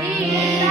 Yeah.